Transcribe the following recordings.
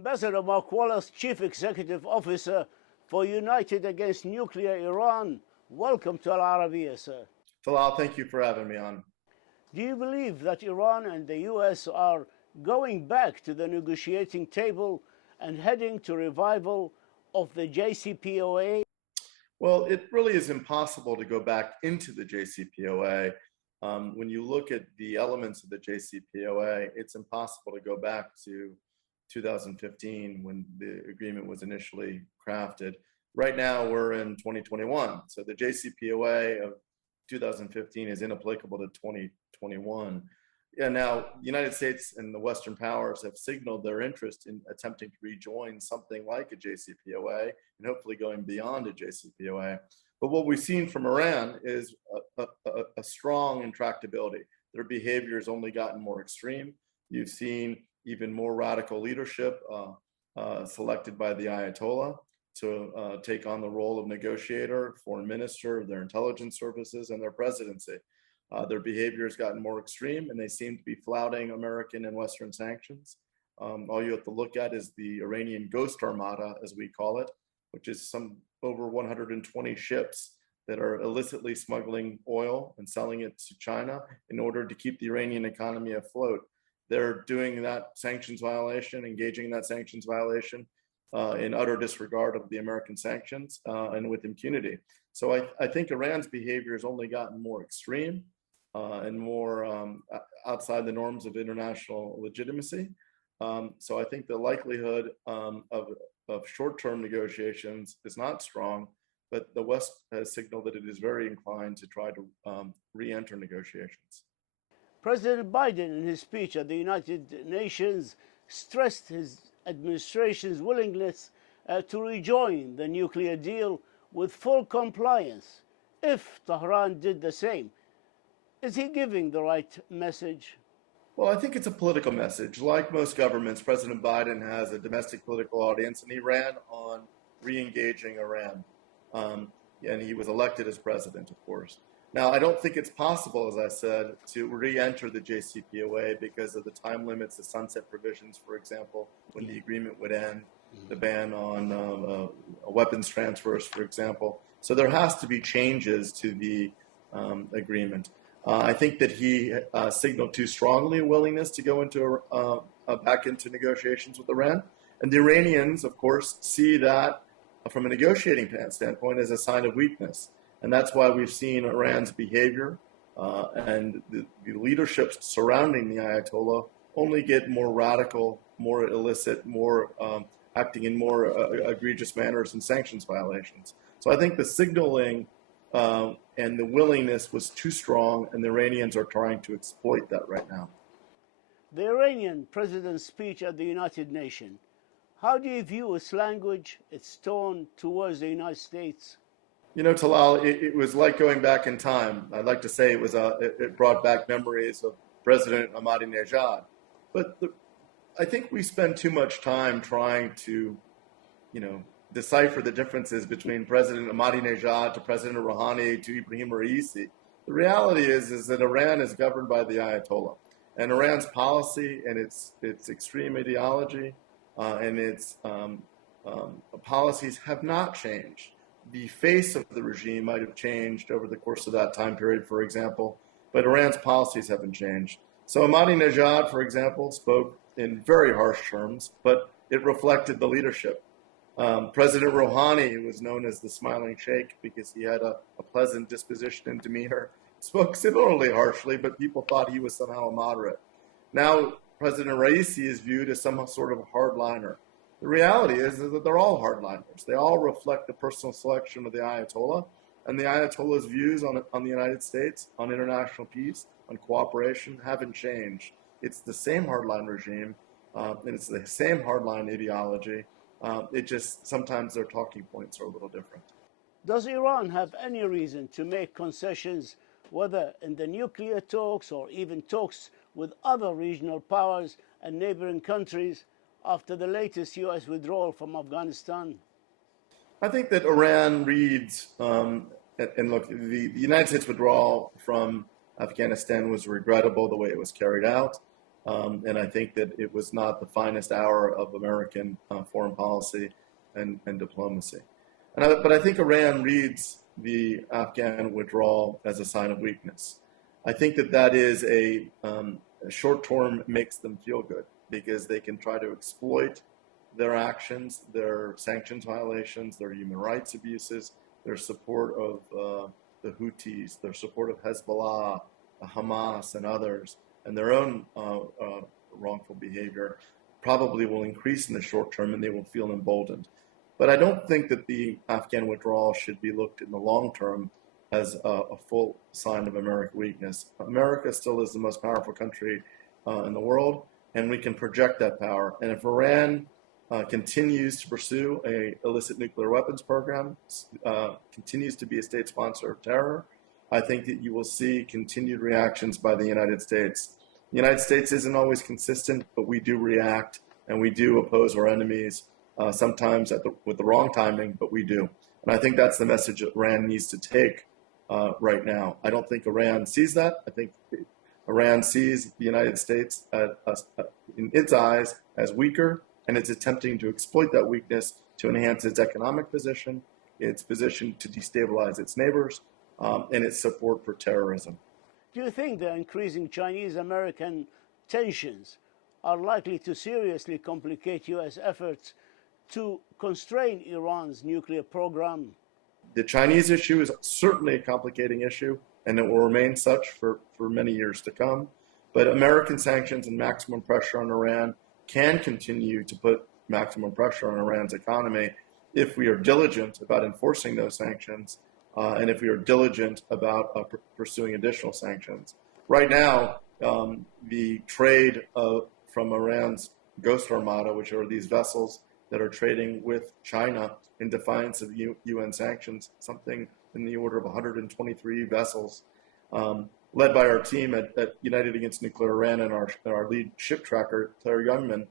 Ambassador Mark Wallace, Chief Executive Officer for United Against Nuclear Iran. Welcome to Al Arabiya, sir. Talal, thank you for having me on. Do you believe that Iran and the US are going back to the negotiating table and heading to revival of the JCPOA? Well, it really is impossible to go back into the JCPOA. When you look at the elements of the JCPOA, it's impossible to go back to 2015 when the agreement was initially crafted. Right now, we're in 2021. So the JCPOA of 2015 is inapplicable to 2021. And now the United States and the Western powers have signaled their interest in attempting to rejoin something like a JCPOA and hopefully going beyond a JCPOA. But what we've seen from Iran is a strong intractability. Their behavior has only gotten more extreme. You've seen even more radical leadership selected by the Ayatollah to take on the role of negotiator, foreign minister, their intelligence services, and their presidency. Their behavior has gotten more extreme, and they seem to be flouting American and Western sanctions. All you have to look at is the Iranian Ghost Armada, as we call it, which is some over 120 ships that are illicitly smuggling oil and selling it to China in order to keep the Iranian economy afloat. They're doing that sanctions violation, engaging in that sanctions violation in utter disregard of the American sanctions and with impunity. So I think Iran's behavior has only gotten more extreme and more outside the norms of international legitimacy. So I think the likelihood of short-term negotiations is not strong, but the West has signaled that it is very inclined to try to re-enter negotiations. President Biden, in his speech at the United Nations, stressed his administration's willingness to rejoin the nuclear deal with full compliance if Tehran did the same. Is he giving the right message? Well, I think it's a political message. Like most governments, President Biden has a domestic political audience, and he ran on re-engaging Iran. And he was elected as president, of course. Now, I don't think it's possible, as I said, to re-enter the JCPOA because of the time limits, the sunset provisions, for example, when the agreement would end, the ban on weapons transfers, for example. So there has to be changes to the agreement. I think that he signaled too strongly a willingness to go into back into negotiations with Iran. And the Iranians, of course, see that from a negotiating standpoint as a sign of weakness. And that's why we've seen Iran's behavior and the leadership surrounding the Ayatollah only get more radical, more illicit, more acting in more egregious manners and sanctions violations. So I think the signaling and the willingness was too strong, and the Iranians are trying to exploit that right now. The Iranian president's speech at the United Nations, how do you view its language, its tone towards the United States? You know, Talal, it was like going back in time. I'd like to say it brought back memories of President Ahmadinejad. But I think we spend too much time trying to, decipher the differences between President Ahmadinejad to President Rouhani to Ibrahim Raisi. The reality is that Iran is governed by the Ayatollah. And Iran's policy and its extreme ideology and its policies have not changed. The face of the regime might have changed over the course of that time period, for example, but Iran's policies haven't changed. So Ahmadinejad, for example, spoke in very harsh terms, but it reflected the leadership. President Rouhani, who was known as the Smiling Sheikh because he had a pleasant disposition and demeanor, spoke similarly harshly, but people thought he was somehow a moderate. Now, President Raisi is viewed as some sort of a hardliner. The reality is that they're all hardliners. They all reflect the personal selection of the Ayatollah, and the Ayatollah's views on the United States, on international peace, on cooperation haven't changed. It's the same hardline regime, and it's the same hardline ideology. It just, sometimes their talking points are a little different. Does Iran have any reason to make concessions, whether in the nuclear talks or even talks with other regional powers and neighboring countries after the latest U.S. withdrawal from Afghanistan? I think that Iran reads, and look, the United States withdrawal from Afghanistan was regrettable the way it was carried out. And I think that it was not the finest hour of American foreign policy and diplomacy. But I think Iran reads the Afghan withdrawal as a sign of weakness. I think that is a short term makes them feel good because they can try to exploit their actions, their sanctions violations, their human rights abuses, their support of the Houthis, their support of Hezbollah, Hamas, and others, and their own wrongful behavior probably will increase in the short term and they will feel emboldened. But I don't think that the Afghan withdrawal should be looked in the long term as a full sign of American weakness. America still is the most powerful country in the world, and we can project that power. And if Iran continues to pursue a illicit nuclear weapons program, continues to be a state sponsor of terror, I think that you will see continued reactions by the United States. The United States isn't always consistent, but we do react and we do oppose our enemies, sometimes with the wrong timing, but we do. And I think that's the message that Iran needs to take right now. I don't think Iran sees that. I think Iran sees the United States in its eyes as weaker, and it's attempting to exploit that weakness to enhance its economic position, its position to destabilize its neighbors, and its support for terrorism. Do you think the increasing Chinese-American tensions are likely to seriously complicate U.S. efforts to constrain Iran's nuclear program? The Chinese issue is certainly a complicating issue, and it will remain such for many years to come. But American sanctions and maximum pressure on Iran can continue to put maximum pressure on Iran's economy if we are diligent about enforcing those sanctions and if we are diligent about pursuing additional sanctions. Right now, the trade from Iran's Ghost Armada, which are these vessels that are trading with China in defiance of UN sanctions, something in the order of 123 vessels, led by our team at United Against Nuclear Iran and our lead ship tracker, Claire Youngman.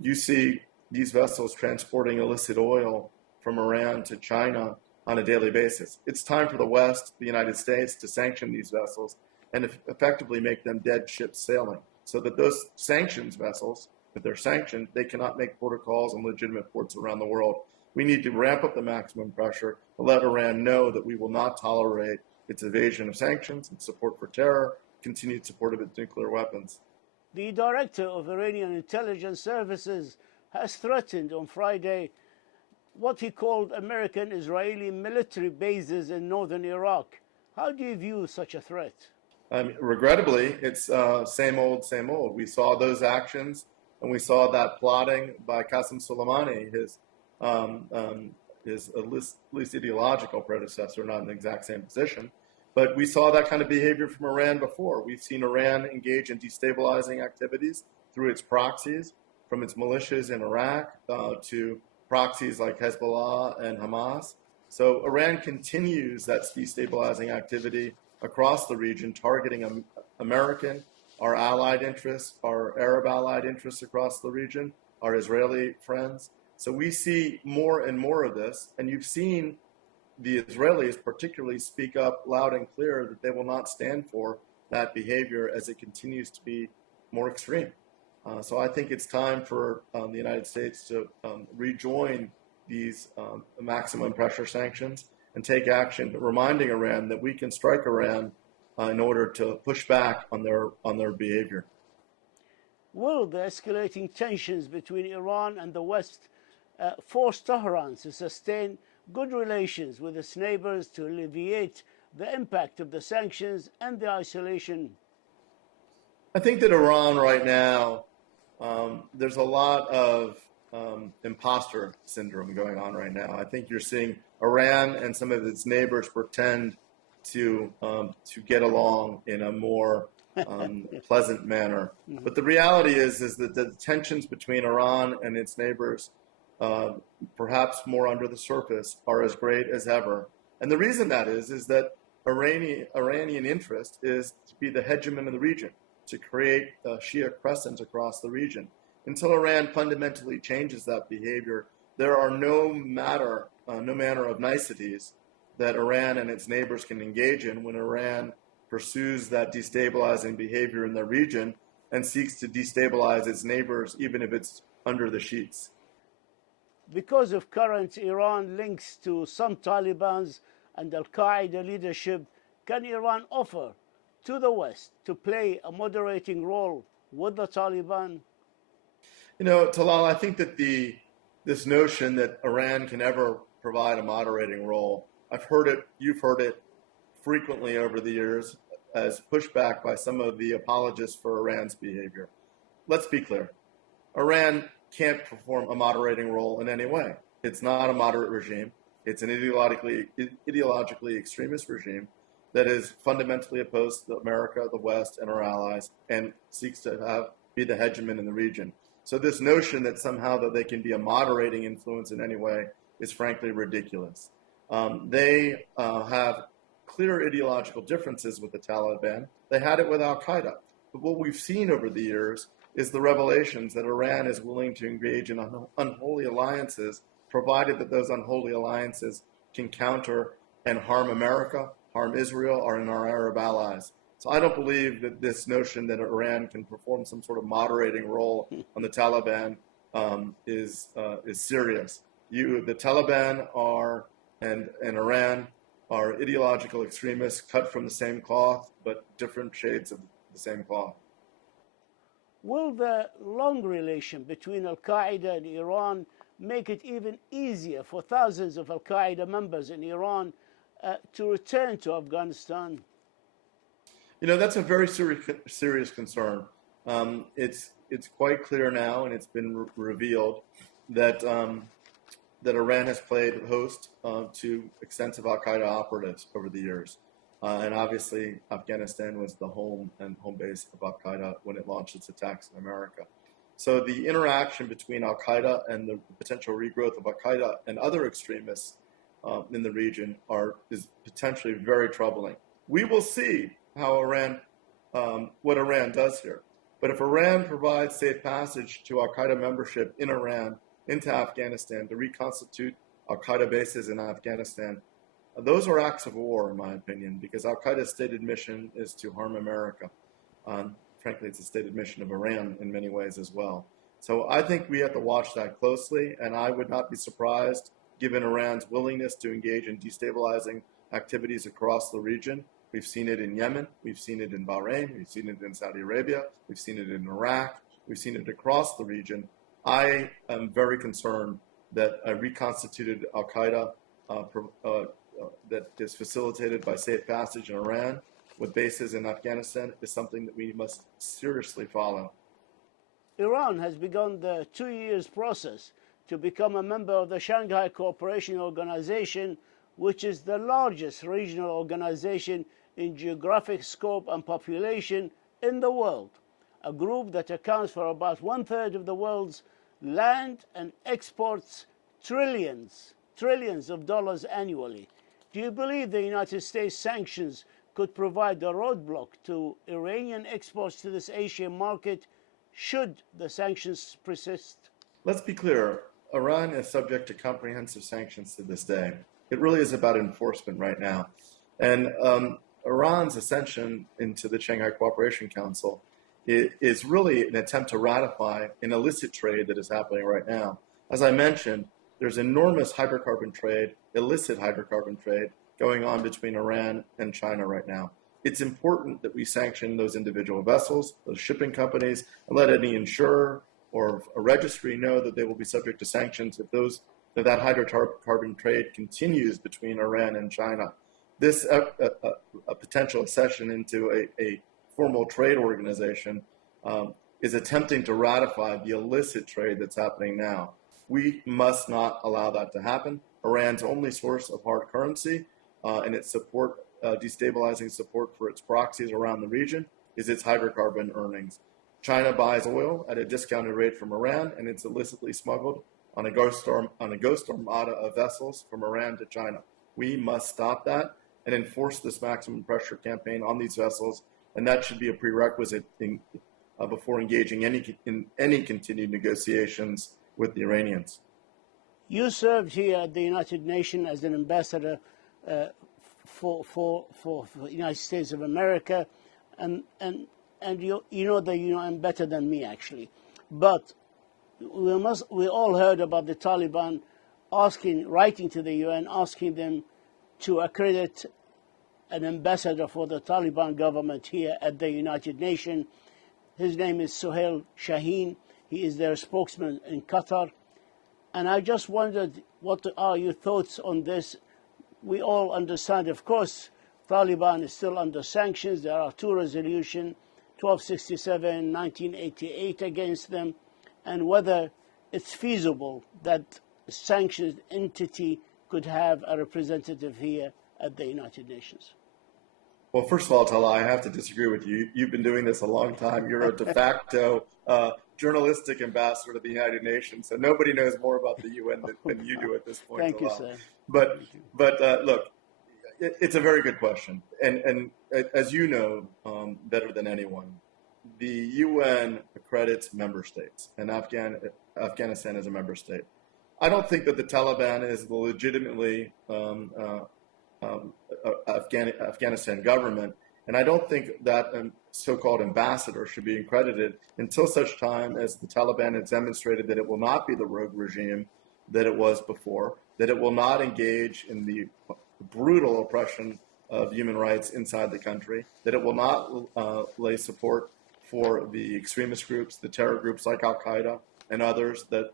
You see these vessels transporting illicit oil from Iran to China on a daily basis. It's time for the West, the United States, to sanction these vessels and effectively make them dead ships sailing, so that those sanctions vessels, if they're sanctioned, they cannot make protocols in legitimate ports around the world. We need to ramp up the maximum pressure to let Iran know that we will not tolerate its evasion of sanctions, its support for terror, continued support of its nuclear weapons. The director of Iranian intelligence services has threatened on Friday what he called American-Israeli military bases in northern Iraq. How do you view such a threat? Regrettably, it's same old, same old. We saw those actions, and we saw that plotting by Qasem Soleimani, his at least ideological predecessor, not in the exact same position. But we saw that kind of behavior from Iran before. We've seen Iran engage in destabilizing activities through its proxies, from its militias in Iraq to proxies like Hezbollah and Hamas. So Iran continues that destabilizing activity across the region, targeting American, our allied interests, our Arab allied interests across the region, our Israeli friends. So we see more and more of this, and you've seen the Israelis particularly speak up loud and clear that they will not stand for that behavior as it continues to be more extreme. So I think it's time for the United States to rejoin these maximum pressure sanctions and take action, reminding Iran that we can strike Iran in order to push back on their behavior. Will the escalating tensions between Iran and the West force Tehran to sustain good relations with its neighbors to alleviate the impact of the sanctions and the isolation? I think that Iran right now, there's a lot of imposter syndrome going on right now. I think you're seeing Iran and some of its neighbors pretend to get along in a more pleasant manner. But the reality is that the tensions between Iran and its neighbors, perhaps more under the surface, are as great as ever. And the reason that is that Iranian interest is to be the hegemon in the region, to create a Shia crescent across the region. Until Iran fundamentally changes that behavior, there are no manner of niceties that Iran and its neighbors can engage in when Iran pursues that destabilizing behavior in the region and seeks to destabilize its neighbors, even if it's under the sheets. Because of current Iran links to some Taliban's and Al-Qaeda leadership, can Iran offer to the West to play a moderating role with the Taliban? You know, Talal, I think that this notion that Iran can ever provide a moderating role, I've heard it, you've heard it frequently over the years as pushback by some of the apologists for Iran's behavior. Let's be clear. Iran can't perform a moderating role in any way. It's not a moderate regime. It's an ideologically extremist regime that is fundamentally opposed to America, the West, and our allies, and seeks to be the hegemon in the region. So this notion that somehow that they can be a moderating influence in any way is frankly ridiculous. They have clear ideological differences with the Taliban. They had it with Al-Qaeda. But what we've seen over the years is the revelations that Iran is willing to engage in unholy alliances, provided that those unholy alliances can counter and harm America, harm Israel, or in our Arab allies. So I don't believe that this notion that Iran can perform some sort of moderating role on the Taliban is serious. The Taliban and Iran are ideological extremists cut from the same cloth, but different shades of the same cloth. Will the long relation between Al-Qaeda and Iran make it even easier for thousands of Al-Qaeda members in Iran to return to Afghanistan? You know, that's a very serious concern. It's quite clear now, and it's been revealed that that Iran has played host to extensive Al-Qaeda operatives over the years. And obviously, Afghanistan was the home base of Al-Qaeda when it launched its attacks in America. So the interaction between Al-Qaeda and the potential regrowth of Al-Qaeda and other extremists in the region is potentially very troubling. We will see how what Iran does here. But if Iran provides safe passage to Al-Qaeda membership in Iran into Afghanistan to reconstitute Al-Qaeda bases in Afghanistan, those are acts of war, in my opinion, because Al-Qaeda's stated mission is to harm America. Frankly, it's a stated mission of Iran in many ways as well. So I think we have to watch that closely, and I would not be surprised, given Iran's willingness to engage in destabilizing activities across the region. We've seen it in Yemen, we've seen it in Bahrain, we've seen it in Saudi Arabia, we've seen it in Iraq, we've seen it across the region. I am very concerned that a reconstituted Al-Qaeda that is facilitated by safe passage in Iran with bases in Afghanistan is something that we must seriously follow. Iran has begun the 2-year process to become a member of the Shanghai Cooperation Organization, which is the largest regional organization in geographic scope and population in the world, a group that accounts for about 1/3 of the world's land and exports trillions of dollars annually. Do you believe the United States sanctions could provide a roadblock to Iranian exports to this Asian market should the sanctions persist? Let's be clear. Iran is subject to comprehensive sanctions to this day. It really is about enforcement right now. And Iran's ascension into the Shanghai Cooperation Council is really an attempt to ratify an illicit trade that is happening right now. As I mentioned, there's enormous hydrocarbon trade, illicit hydrocarbon trade, going on between Iran and China right now. It's important that we sanction those individual vessels, those shipping companies, and let any insurer or a registry know that they will be subject to sanctions if that hydrocarbon trade continues between Iran and China. This a potential accession into a formal trade organization is attempting to ratify the illicit trade that's happening now. We must not allow that to happen. Iran's only source of hard currency and its destabilizing support for its proxies around the region is its hydrocarbon earnings. China buys oil at a discounted rate from Iran, and it's illicitly smuggled on a ghost armada of vessels from Iran to China. We must stop that and enforce this maximum pressure campaign on these vessels, and that should be a prerequisite before engaging in any continued negotiations with the Iranians. You served here at the United Nations as an ambassador for the United States of America, and and you know the UN better than me actually, but we all heard about the Taliban writing to the UN, asking them to accredit an ambassador for the Taliban government here at the United Nations. His name is Suhail Shaheen. He is their spokesman in Qatar. And I just wondered, what are your thoughts on this? We all understand, of course, Taliban is still under sanctions. There are two resolutions, 1267, 1988 against them, and whether it's feasible that a sanctioned entity could have a representative here at the United Nations. Well, first of all, Talal, I have to disagree with you. You've been doing this a long time. You're a de facto journalistic ambassador to the United Nations, so nobody knows more about the UN than you do at this point. Thank Talal. you, sir. But look, it's a very good question, and as you know better than anyone, the UN accredits member states, and Afghanistan is a member state. I don't think that the Taliban is the legitimately Afghanistan government, and I don't think that so-called ambassador should be accredited until such time as the Taliban has demonstrated that it will not be the rogue regime that it was before, that it will not engage in the brutal oppression of human rights inside the country, that it will not lay support for the extremist groups, the terror groups like Al-Qaeda and others that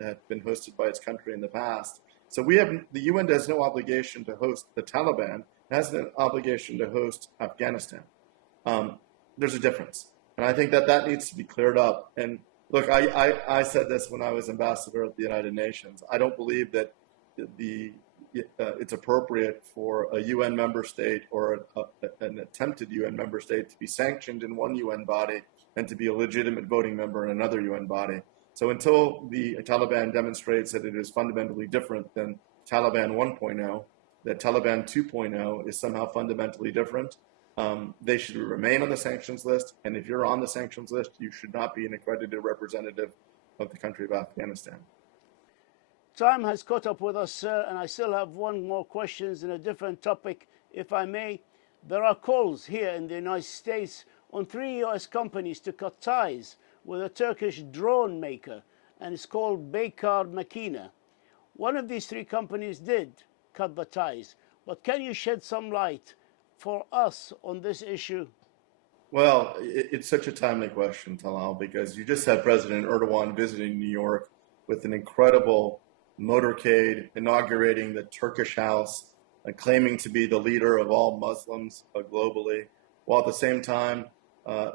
have been hosted by its country in the past. So the UN has no obligation to host the Taliban. It has an obligation to host Afghanistan. There's a difference. And I think that needs to be cleared up. And look, I said this when I was ambassador at the United Nations. I don't believe that it's appropriate for a UN member state or an attempted UN member state to be sanctioned in one UN body and to be a legitimate voting member in another UN body. So until the Taliban demonstrates that it is fundamentally different than Taliban 1.0, that Taliban 2.0 is somehow fundamentally different, they should remain on the sanctions list. And if you're on the sanctions list, you should not be an accredited representative of the country of Afghanistan. Time has caught up with us, sir, and I still have one more questions in a different topic, if I may. There are calls here in the United States on 3 US companies to cut ties with a Turkish drone maker, and it's called Baykar Makina. One of these 3 companies did cut the ties, but can you shed some light for us on this issue? Well, it's such a timely question, Talal, because you just had President Erdogan visiting New York with an incredible motorcade, inaugurating the Turkish House, claiming to be the leader of all Muslims globally, while at the same time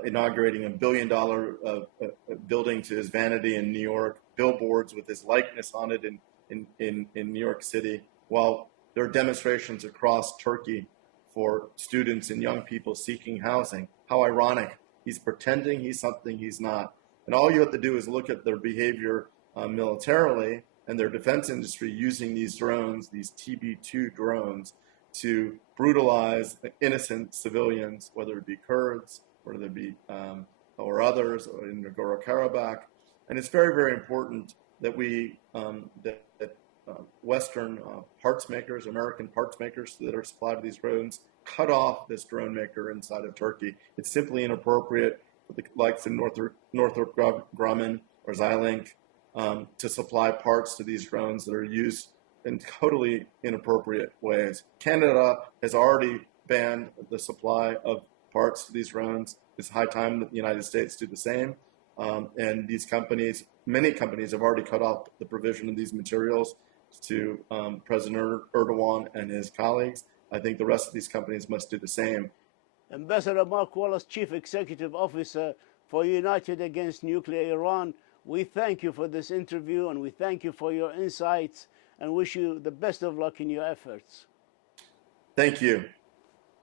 inaugurating $1 billion building to his vanity in New York, billboards with his likeness on it in New York City, while there are demonstrations across Turkey for students and young people seeking housing. How ironic. He's pretending he's something he's not. And all you have to do is look at their behavior militarily and their defense industry using these drones, these TB2 drones, to brutalize innocent civilians, whether it be Kurds, whether it be or others, or in Nagorno-Karabakh. And it's very, very important that Western parts makers, American parts makers that are supplied to these drones, cut off this drone maker inside of Turkey. It's simply inappropriate for the likes of Northrop Grumman or Xilinx to supply parts to these drones that are used in totally inappropriate ways. Canada has already banned the supply of parts to these drones. It's high time that the United States do the same. And these companies, many companies, have already cut off the provision of these materials to President Erdogan and his colleagues. I think the rest of these companies must do the same. Ambassador Mark Wallace, Chief Executive Officer for United Against Nuclear Iran, we thank you for this interview, and we thank you for your insights and wish you the best of luck in your efforts. Thank you.